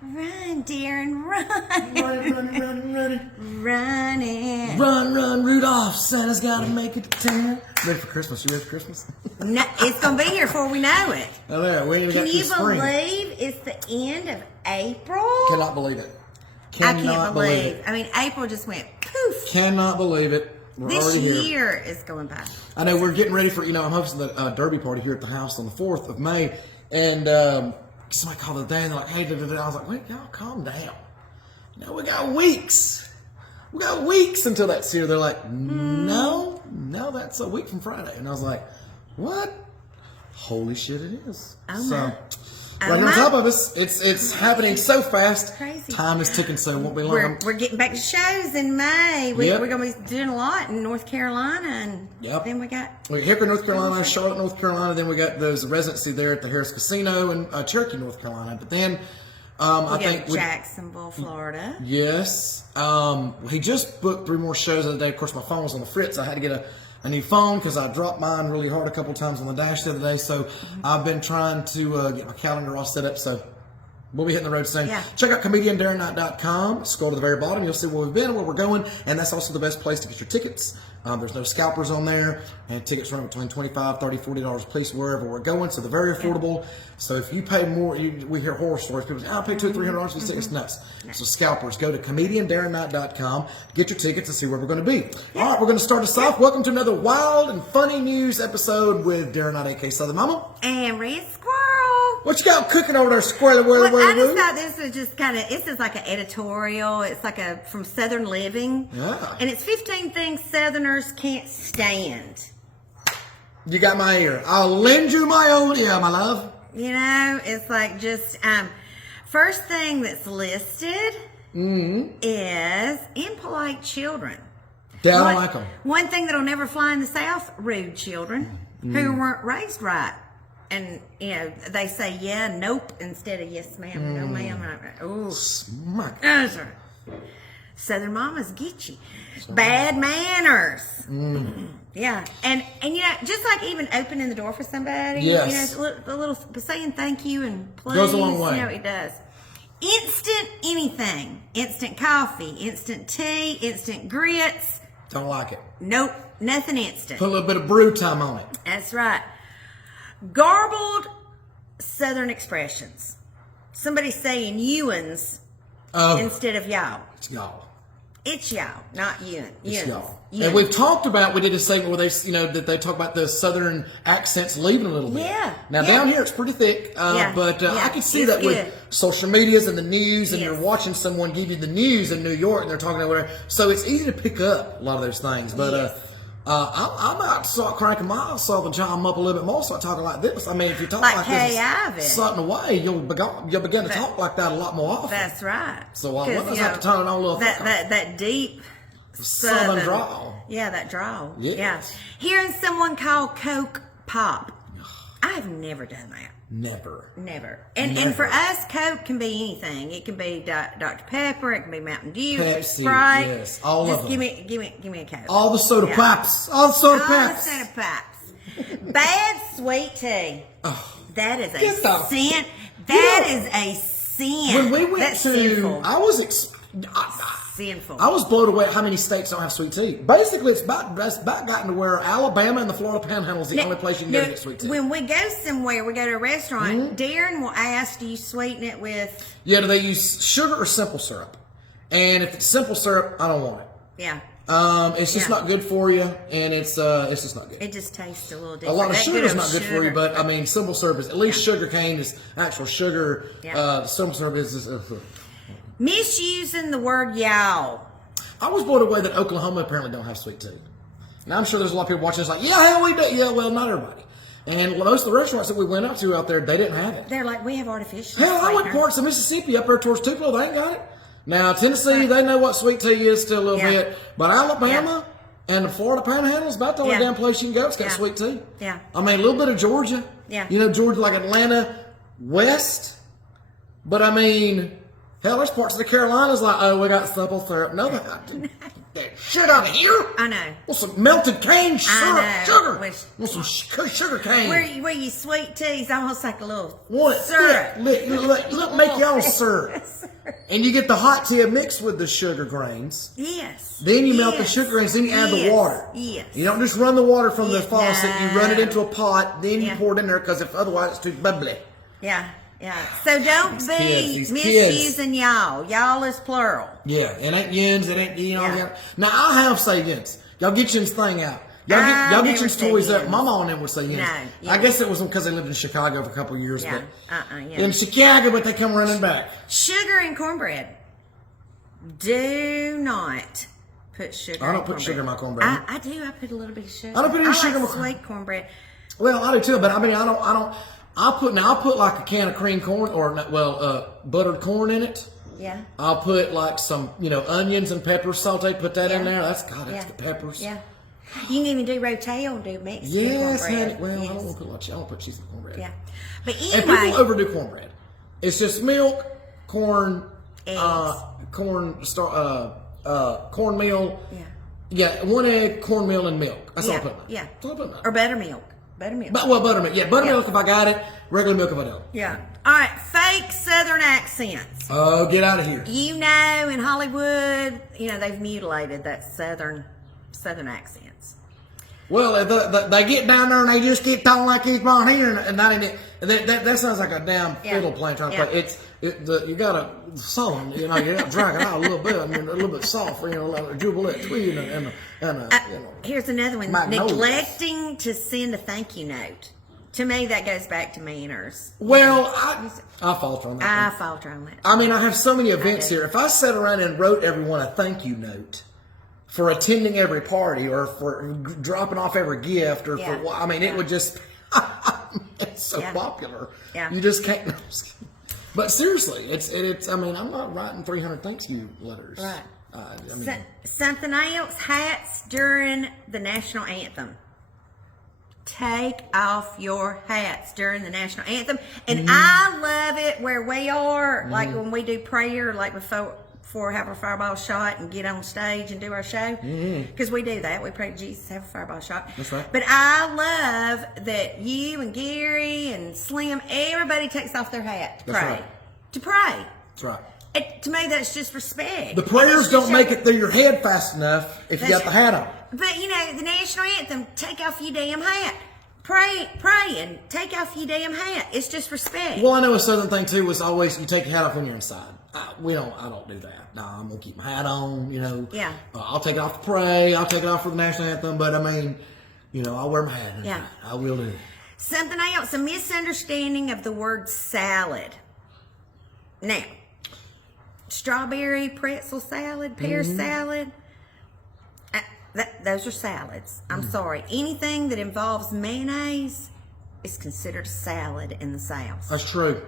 Run, Darren, run. Running. Run it. Rudolph. Santa's got to make it to town. Ready for Christmas? You ready for Christmas? No, it's going to be here before we know it. Oh, yeah. We ain't even Can got you to spring. believe it's the end of April? Cannot believe it. I can't believe. I mean, April just went poof. Cannot believe it. We're This already here. year is going by. I know we're getting ready for, I'm hosting the derby party here at the house on the 4th of May. And somebody called the day and they're like, hey, I was like, wait, y'all calm down. We got weeks. We got weeks until that's here. They're like, no, that's a week from Friday. And I was like, what? Holy shit, it is. Oh, so, my. right on top of us, it's happening so fast. Crazy. Time is ticking, so it won't be long. We're getting back to shows in May. Yep. We're going to be doing a lot in North Carolina, and then we got Hickory, North Carolina, Charlotte, North Carolina. Then we got those residency there at the Harris Casino in Cherokee, North Carolina. But then I think Jacksonville, Florida. Yes. He just booked 3 more shows the other day. Of course, my phone was on the fritz. I had to get a new phone because I dropped mine really hard a couple times on the dash the other day. So I've been trying to get my calendar all set up. So we'll be hitting the road soon. Yeah. Check out comediandarren.com. Scroll to the very bottom. You'll see where we've been and where we're going. And that's also the best place to get your tickets. There's no scalpers on there. And tickets run between $25, $30, $40 a piece wherever we're going. So they're very affordable. So if you pay more, we hear horror stories. People say, I'll pay $200, $300 for tickets. It's nuts. So scalpers, go to comediandarren.com. Get your tickets and see where we're going to be. All right, we're going to start us off. Welcome to another wild and funny news episode with Darren, not a.k.a. Southern Mama. And Red Squirrel. What you got cooking over there, Squirrel? I just thought this was just this is like an editorial. It's like from Southern Living. Yeah. And it's 15 things Southerners can't stand. You got my ear. I'll lend you my own ear, my love. It's like just, first thing that's listed is impolite children. I don't like them. One thing that'll never fly in the South, rude children who weren't raised right. And, they say, yeah, nope, instead of yes, ma'am, no, ma'am. Ooh. Smack. Southern mamas get you. Bad manners. Yeah. And just like even opening the door for somebody. Yes. A little saying thank you and please. Goes a long way. It does. Instant anything. Instant coffee, instant tea, instant grits. Don't like it. Nope, nothing instant. Put a little bit of brew time on it. That's right. Garbled Southern expressions. Somebody saying you'ns instead of y'all. It's y'all. It's y'all, not you. It's y'all. And we've talked about, we did a segment where they, that they talk about the Southern accents leaving a little bit. Yeah. Now down here it's pretty thick, but I can see that with social medias and the news, and you're watching someone give you the news in New York, and they're talking about whatever. So it's easy to pick up a lot of those things. But I'm out to start cranking my southern charm up a little bit more, start talking like this. I mean, if you talk like this certain way, you'll begin to talk like that a lot more often. That's right. So I have to turn it on a little. That deep southern drawl. Yeah, that drawl. Yes. Yeah. Hearing someone call Coke pop. I've never done that. Never. And for us, Coke can be anything. It can be Dr. Pepper. It can be Mountain Dew, Pepsi, Sprite. yes, all just of them. Give me a Coke. All the soda pops. All the soda pops. All the soda pops. Bad sweet tea. Oh, that is a sin. Is a sin. When we went That's to, sinful. I was sinful. I was blown away at how many states don't have sweet tea. Basically, it's about gotten to where Alabama and the Florida Panhandle is the only place you can go to get sweet tea. When we go somewhere, we go to a restaurant, Darren will ask, do you sweeten it with? Yeah, do they use sugar or simple syrup? And if it's simple syrup, I don't want it. Yeah. It's just not good for you, and it's just not good. It just tastes a little different. A lot of sugar is not good for you, but I mean, simple syrup is, at least sugar cane is actual sugar. The simple syrup is misusing the word y'all. I was blown away that Oklahoma apparently don't have sweet tea. Now I'm sure there's a lot of people watching this like, yeah, hell we do. Yeah, well, not everybody. And most of the restaurants that we went up to out there, they didn't have it. They're like, we have artificial. Hell, I went to parts of Mississippi up there towards Tupelo, they ain't got it. Now Tennessee, they know what sweet tea is still a little bit, but Alabama and the Florida Panhandle is about the only damn place you can go. It's got sweet tea. Yeah. I mean, a little bit of Georgia. Yeah. Georgia like Atlanta West, but I mean. Hell, there's parts of the Carolinas like, oh, we got simple syrup. No, that shit out of here. I know. Want some melted cane syrup, know. sugar. Wish- Want some sugar cane. Where you sweet tea's almost like a little Want it syrup. thick. Look, make your own syrup. And you get the hot tea mixed with the sugar grains. Yes. Then you melt the sugar grains, then you add the water. Yes. You don't just run the water from the faucet, No. you run it into a pot, then you Yeah. pour it in there, because if otherwise it's too bubbly. Yeah. So don't these be kids. misusing y'all. Y'all is plural. Yeah, it ain't yins, it ain't, you know. Yeah. Now, I have say yins. Y'all get your thing out. Y'all I get never your say toys up. yins. My mom and them would say yins. No, I yins. guess it was because they lived in Chicago for a couple of years. Yeah. But Yeah. in Chicago, but they come running back. Sugar and cornbread. Do not put sugar. I don't in put cornbread. sugar in my cornbread. I do. I put a little bit of sugar. I don't put any sugar in like my sweet cornbread. Well, I do too, but I mean, I don't. I'll put like a can of cream corn or buttered corn in it. Yeah. I'll put like some, onions and peppers sauteed. Put that in Yeah. there. That's the Yeah. peppers. Yeah. You can even do rotel and do Mexican Yes, cornbread. honey. Well, Yes. I don't want to put a lot of cheese. I don't put cheese in cornbread. Yeah. But And anyway, people overdo cornbread. It's just milk, corn, Eggs. cornmeal. Yeah. Yeah, 1 egg, cornmeal, and milk. That's all I put in Yeah. That's all I put in Or buttermilk. Buttermilk. Buttermilk. Yeah, buttermilk if I got it. Regular milk if I don't. Yeah. All right. Fake Southern accents. Oh, get out of here. In Hollywood, they've mutilated that Southern accents. Well, they get down there and they just get talking like he's born here, and that ain't it. That sounds like a damn fiddle playing trying to play. You gotta soften, you gotta drag it out a little bit, a little bit soft, like a jubilee tweed and Here's another one. Magnolia. Neglecting to send a thank you note. To me, that goes back to manners. Well, I falter on that. I falter on that. I mean, I have so many events do. here. If I sat around and wrote everyone a thank you note for attending every party or for dropping off every gift or Yeah. for, I mean, it would just, it's so Yeah. popular. Yeah. You just can't. No, I'm just kidding. But seriously, it's. I mean, I'm not writing 300 thank you letters. Right. I mean, Something else, hats during the national anthem. Take off your hats during the national anthem. And I love it where we are, like when we do prayer, like before have our fireball shot and get on stage and do our show. Because we do that. We pray to Jesus, have a fireball shot. That's right. But I love that you and Gary and Slim, everybody takes off their hat to That's pray. right. To pray. that's right. To me, that's just respect. The prayers don't make it through your head fast enough if you got the hat on. But the national anthem, take off your damn hat. Pray and take off your damn hat. It's just respect. Well, I know a Southern thing too was always you take your hat off when you're inside. I don't do that. No, I'm gonna keep my hat on. Yeah. I'll take it off to pray. I'll take it off for the national anthem. But I mean, I'll wear my hat. Yeah. I will do. Something else, a misunderstanding of the word salad. Now, strawberry pretzel salad, pear salad. Those are salads. I'm sorry. Anything that involves mayonnaise is considered a salad in the South. That's true.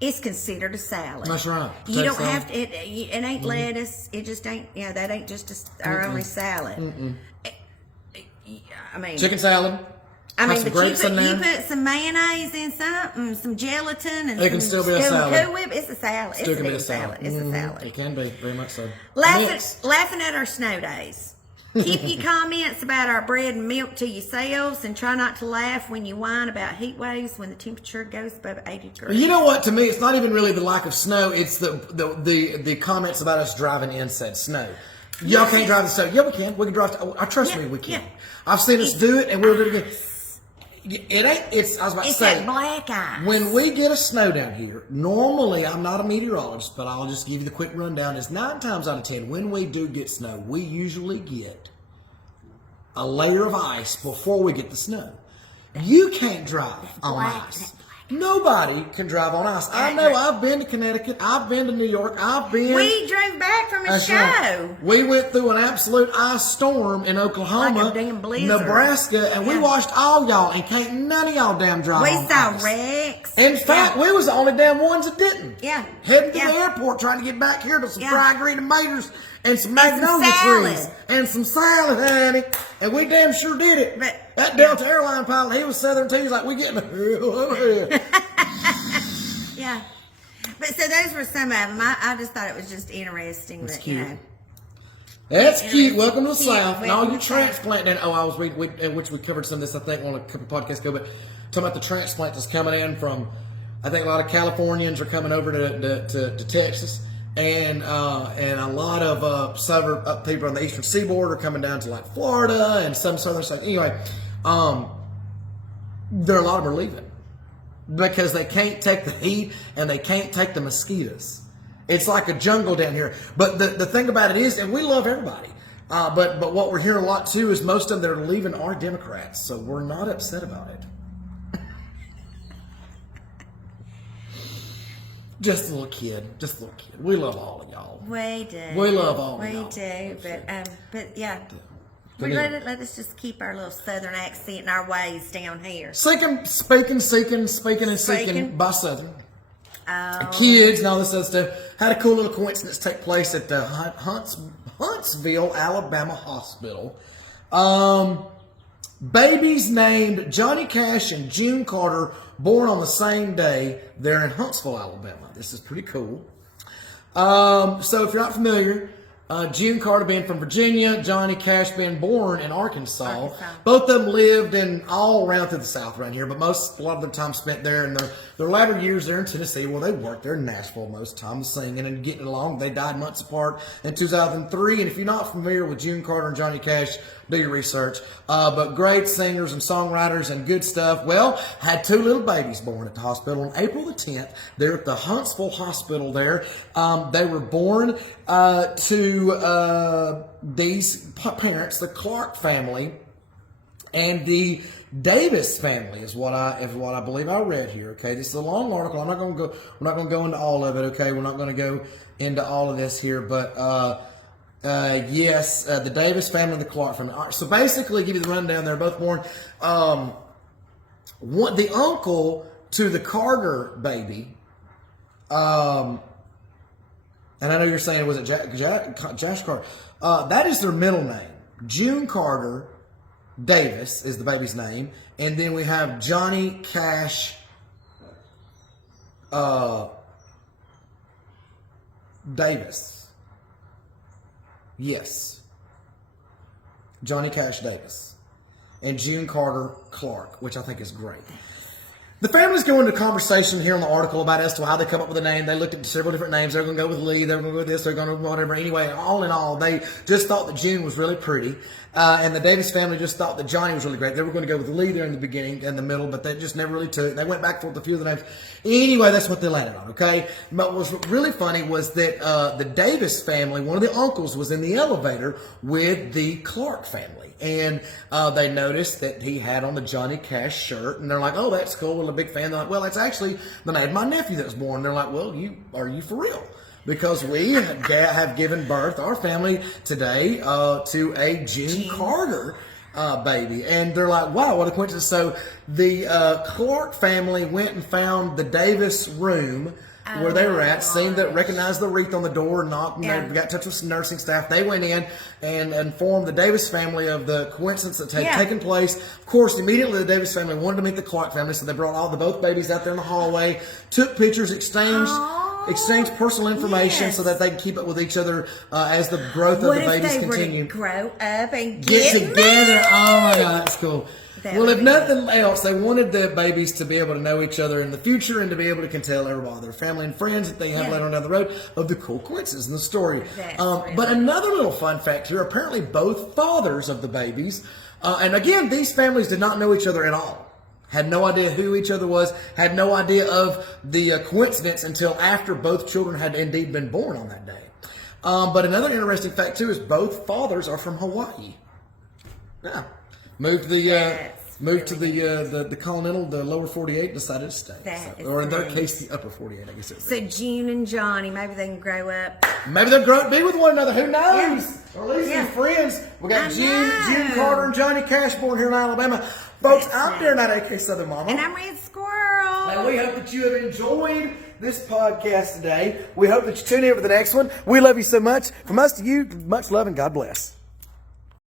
It's considered a salad. That's right. You Potato don't salad. have to. It ain't lettuce. It just ain't. That ain't just our only salad. I mean, Chicken salad. I mean, some but grapes in you there. put some mayonnaise in something, some gelatin, and It can still be a salad. Cool Whip. It's a salad. Still It's can a be a big salad. salad. It's a salad. It can be very much so. Mix. Laughing at our snow days. Keep your comments about our bread and milk to yourselves, and try not to laugh when you whine about heat waves when the temperature goes above 80 degrees. You know what? To me, it's not even really the lack of snow. It's the comments about us driving in said snow. Y'all can't drive the snow. Yeah, we can. We can drive. Trust me, we can. Yeah. I've seen us do it, and we'll do it again. It ain't. It's. I was about to It's say. that black eye. When we get a snow down here, normally I'm not a meteorologist, but I'll just give you the quick rundown. Is 9 times out of 10 when we do get snow, we usually get a layer of ice before we get the snow. You can't drive on black. ice. Nobody can drive on ice. I know. I've been to Connecticut. I've been to New York. I've been. We drove back from a That's show. right. We went through an absolute ice storm in Oklahoma, Like a damn blizzard. Nebraska, and we Yeah. watched all y'all, and can't none of y'all damn drive We on saw ice. wrecks. In fact, we was the only damn ones that didn't. Yeah. Heading to Yeah. the airport, trying to get back here to some Yeah. fried green tomatoes and some And some magnolia salad. trees and some salad, honey. And we damn sure did it. But- that Delta airline pilot, he was Southern too. He's like, we getting the hell over here. Yeah. But so those were some of them. I just thought it was just interesting That's that, cute. That's cute. Welcome to the Cute. South. And all Welcome you to the South. transplant. I was reading, which we covered some of this, I think, on a couple podcasts ago, but talking about the transplant that's coming in from, I think a lot of Californians are coming over to Texas. And a lot of southern people on the eastern seaboard are coming down to like Florida and some southern side. Anyway, there are a lot of them are leaving because they can't take the heat and they can't take the mosquitoes. It's like a jungle down here. But the thing about it is, and we love everybody, but what we're hearing a lot too is most of them that are leaving are Democrats. So we're not upset about it. Just a little kid. We love all of y'all. We do. We love all of y'all. We do, but yeah. Let us just keep our little southern accent and our ways down here. Speaking by Southern. Oh. Kids and all this other stuff. Had a cool little coincidence take place at the Huntsville, Alabama hospital. Babies named Johnny Cash and June Carter born on the same day. They're in Huntsville, Alabama. This is pretty cool. So if you're not familiar, June Carter being from Virginia, Johnny Cash being born in Arkansas. Both of them lived in all around through the South around here, but a lot of their time spent there. And their latter years there in Tennessee, well, they worked there in Nashville most of the time singing and getting along. They died months apart in 2003. And if you're not familiar with June Carter and Johnny Cash, do your research. But great singers and songwriters and good stuff. Well, had two little babies born at the hospital on April the 10th. They're at the Huntsville Hospital there. They were born to these parents, the Clark family, and the Davis family is what I believe I read here. Okay, this is a long article. We're not going to go into all of it. Okay, we're not going to go into all of this here, but yes, the Davis family and the Clark family. So basically, give you the rundown. They're both born. The uncle to the Carter baby. And I know you're saying, was it Josh Carter? That is their middle name. June Carter Davis is the baby's name. And then we have Johnny Cash Davis. Yes. Johnny Cash Davis. And June Carter Clark, which I think is great. The families go into conversation here in the article about as to how they come up with a name. They looked at several different names. They're going to go with Lee. They're going to go with this. They're going to whatever. Anyway, all in all, they just thought that June was really pretty. And the Davis family just thought that Johnny was really great. They were going to go with Lee there in the beginning and the middle, but they just never really took it. They went back and forth with a few of the names. Anyway, that's what they landed on, okay? But what was really funny was that the Davis family, one of the uncles, was in the elevator with the Clark family. And they noticed that he had on the Johnny Cash shirt. And they're like, oh, that's cool. We're a big fan. They're like, well, that's actually the name of my nephew that was born. They're like, well, are you for real? Because we have given birth, our family today, to a June Carter baby. And they're like, wow, what a coincidence. So the Clark family went and found the Davis room where they were at, recognized the wreath on the door, knocked, and they got in touch with some nursing staff. They went in and informed the Davis family of the coincidence that had taken place. Of course, immediately the Davis family wanted to meet the Clark family, so they brought both babies out there in the hallway, took pictures, exchanged personal information so that they can keep up with each other as the growth of the babies continue. What if they were to grow up and get together? Oh my God, that's cool. Well, if nothing else, they wanted the babies to be able to know each other in the future and to be able to tell everybody, their family and friends that they have later on down the road, of the cool coincidences in the story. But another little fun fact here, apparently both fathers of the babies, and again, these families did not know each other at all. Had no idea who each other was, had no idea of the coincidence until after both children had indeed been born on that day. But another interesting fact, too, is both fathers are from Hawaii. Yeah. Moved to the continental, the lower 48, decided to stay. Or in their case, the upper 48, I guess. So June and Johnny, maybe they can grow up. Maybe they'll grow up, be with one another. Who knows? Or at least they're friends. We got June Carter and Johnny Cash born here in Alabama. Folks, I'm Darren at AK Southern Momma. And I'm Red Squirrel. And we hope that you have enjoyed this podcast today. We hope that you tune in for the next one. We love you so much. From us to you, much love and God bless.